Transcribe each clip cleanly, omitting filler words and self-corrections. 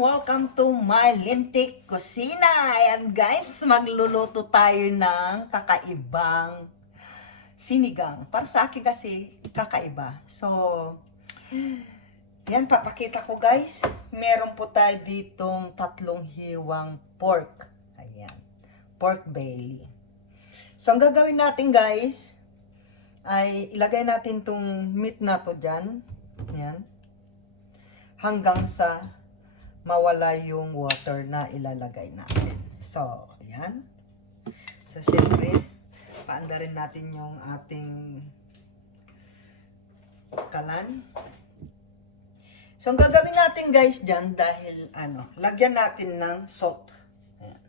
welcome to my Lintik Kusina. Ayan guys, magluluto tayo ng kakaibang sinigang. Para sa akin kasi, kakaiba. So, yan, papakita ko guys. Meron po tayo ditong 3 hiwang pork. Ayan, pork belly. So, ang gagawin natin guys, ay ilagay natin tong meat na to dyan. Ayan. Hanggang sa mawala yung water na ilalagay natin. So, ayan. So, syempre, paanda rin natin yung ating kalan. So, ang gagawin natin guys dyan, dahil, lagyan natin ng salt. Ayan.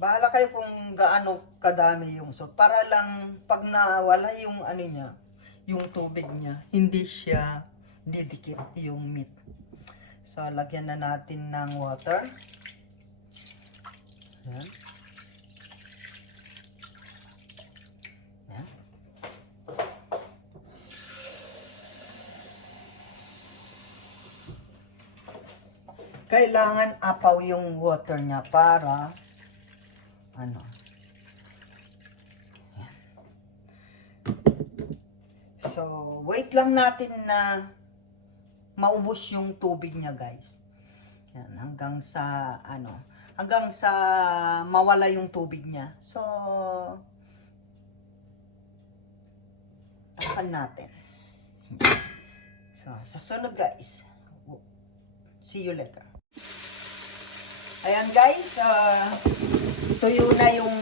Bahala kayo kung gaano kadami yung salt. Para lang, pag nawala yung, niya, yung tubig niya, hindi siya didikit yung meat. So, lagyan na natin ng water. Ayan. Ayan. Kailangan apaw yung water niya para Ayan. So, wait lang natin na maubos yung tubig niya guys. Yan, hanggang sa mawala yung tubig niya. So, takpan natin. So, sa sunod guys. See you later. Ayan guys, tuyo na yung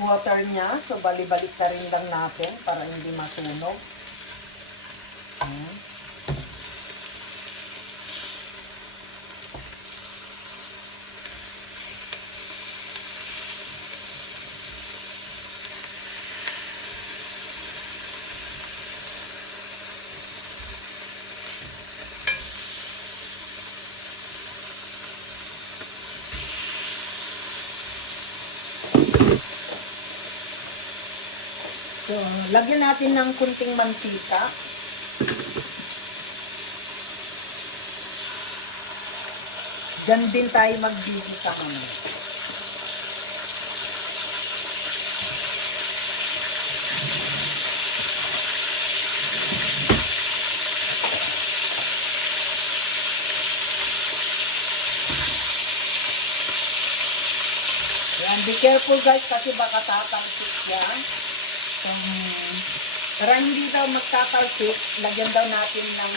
water niya. So, bali-balik na rin lang natin para hindi masunog. Ayan. So, lagyan natin ng kunting mantika. Diyan din tayo magbibig sa manok. Yan, be careful guys kasi baka tatalsik siya. Para hindi daw magtatalsik, lagyan daw natin ng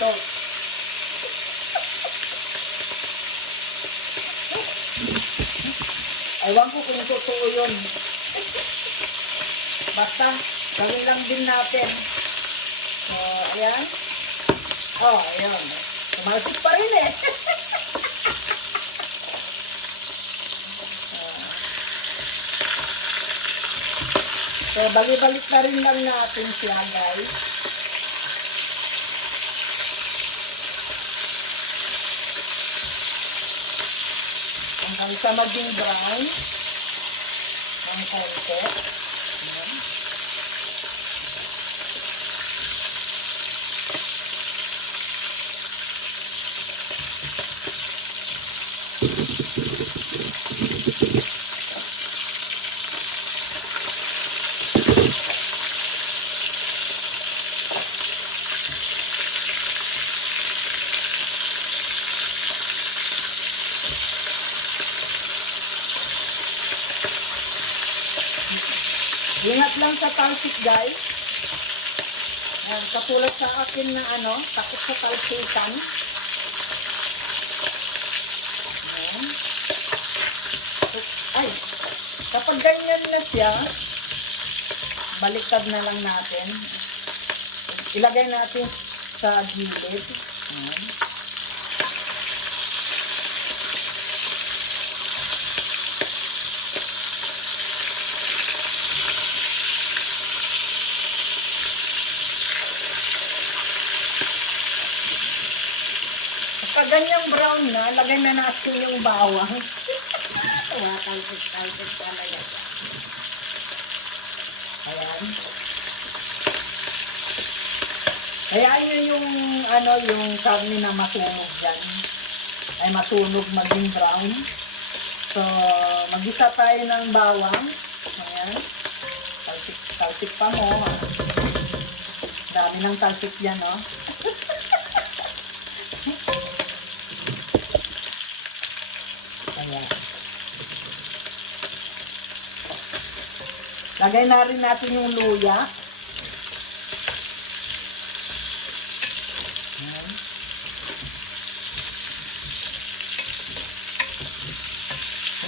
salt. Ewan ko kung totoo yun. Basta, gawin lang din natin. So, ayan. Oh, ayan. Tumalsik pa rin eh. So, balik-balik na rin lang natin siya, guys. Hanggang sa maging brown. Ang konti. Ayan. Ingat lang sa talsik guys. Ayan, katulad sa akin na takot sa talsikan. Ayan. Ay, kapag ganyan na siya, baliktad na lang natin. Ilagay natin sa gilid. Ayan. Pag ganyang brown na, lagay na natin yung bawang. Talpit talaga. Ayan. Hayaan nyo yung, yung karne na matunog dyan. ay matunog maging brown. So, mag-isa tayo ng bawang. Ayan. Talsik pa mo. Dami ng talsik yan, no? Ayan. Lagay na rin natin yung luya. Ayan.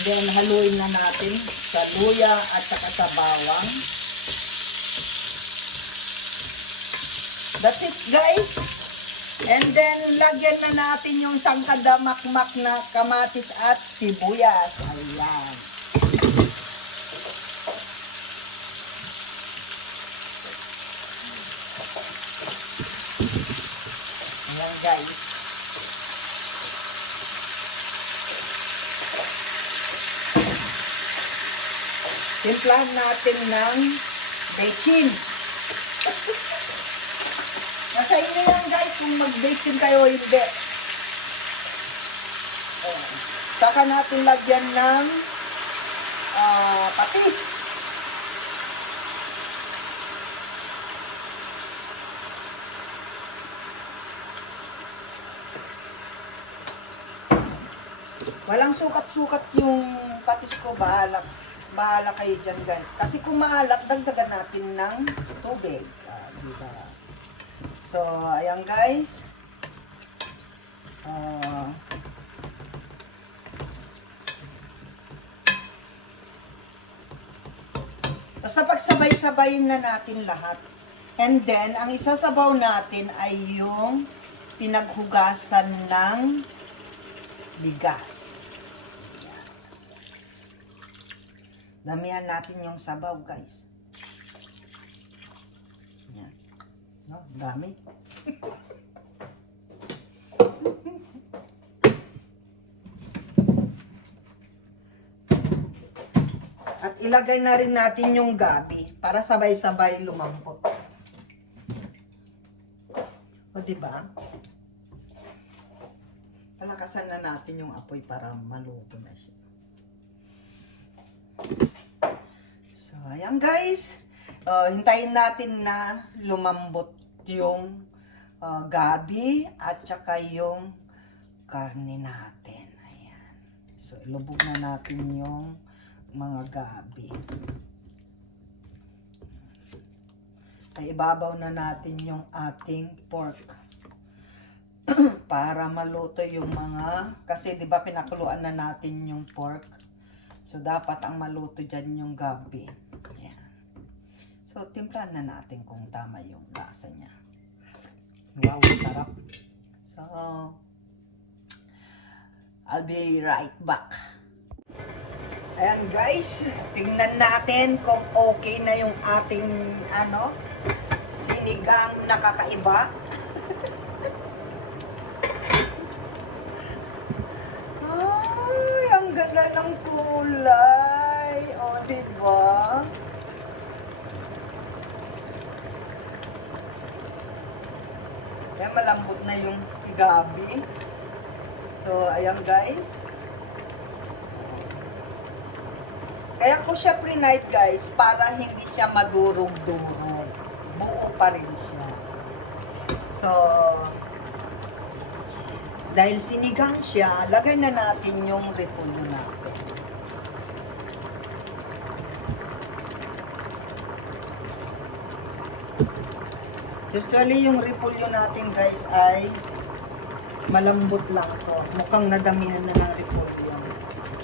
And then, haluin na natin sa luya at saka sa bawang. That's it, guys. And then, lagyan na natin yung sangkadamakmak na kamatis at sibuyas. Ayan. Ayan, guys. Timplahan natin ng bechin. Nasa inyo yan, guys, kung mag-bechin kayo o hindi. Ayan. Saka natin lagyan ng patis. Walang sukat-sukat yung patis ko, bahala kayo dyan, guys. Kasi kung maalat, dagdagan natin ng tubig. Diba? So, ayan, guys. Basta pagsabay-sabayin na natin lahat. And then, ang isasabaw natin ay yung pinaghugasan ng bigas. Damihan natin yung sabaw, guys. Yan. No, dami. At ilagay na rin natin yung gabi para sabay-sabay lumampot. O, diba? Palakasan na natin yung apoy para maluto na siya. So, ayan, guys. Hintayin natin na lumambot yung gabi at saka yung karne natin. Ayan. So, ilubog na natin yung mga gabi. Ay, ibabaw na natin yung ating pork. Para maluto yung mga, kasi di ba pinakuluan na natin yung pork. So, dapat ang maluto dyan yung gabi. Ayan. So, timplahan na natin kung tama yung lasa niya. Wow, sarap. So, I'll be right back. Ayan, guys. Tingnan natin kung okay na yung ating, sinigang na kakaiba. Ang ganda ng kulay. O, diba? Kaya malambot na yung gabi. So, ayan, guys. Kaya ko siya pre-night, guys, para hindi siya madurog-durog. Buo pa rin siya. So, dahil sinigang siya, lagay na natin yung repolyo natin. Usually, yung repolyo natin, guys, ay malambot lang to. Mukhang nadamihan na ng repolyo.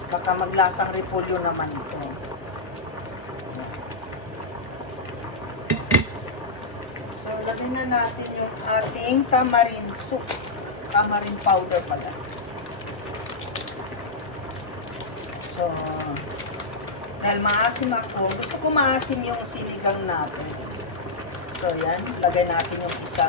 Baka maglasang repolyo naman ito. So, lagay na natin yung ating tamarind soup. Tamarind powder pala. So, dahil maasim ako, gusto ko maasim yung sinigang natin. So, yan. Lagay natin yung isa.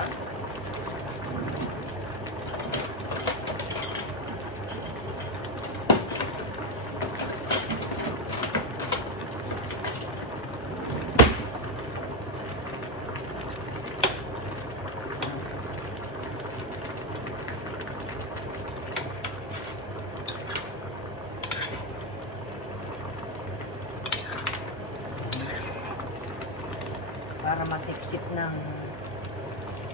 para masipsip ng,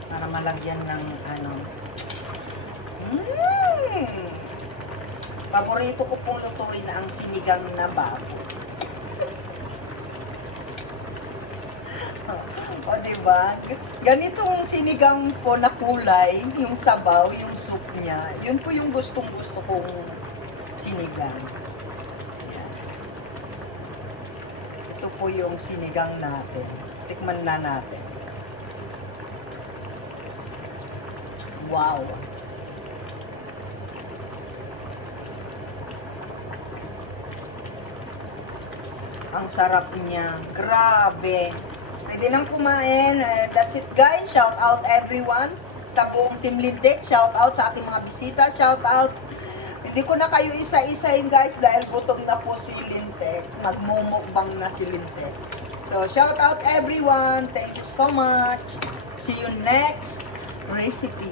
para malagyan ng ano. Paborito ko pong lutuin ang sinigang na baboy. O, diba? Ganitong sinigang po na kulay, yung sabaw, yung soup niya, yun po yung gustong-gusto kong sinigang. Ayan. Ito po yung sinigang natin. Tikman na natin. Wow! Ang sarap niya. Grabe. Pwede nang kumain. That's it guys. Shout out everyone. Sa buong Team Lintek. Shout out sa ating mga bisita. Shout out. Hindi ko na kayo isa-isahin guys dahil gutom na po si Lintek. Magmumukbang na si Lintek. So shout out everyone. Thank you so much. See you next recipe.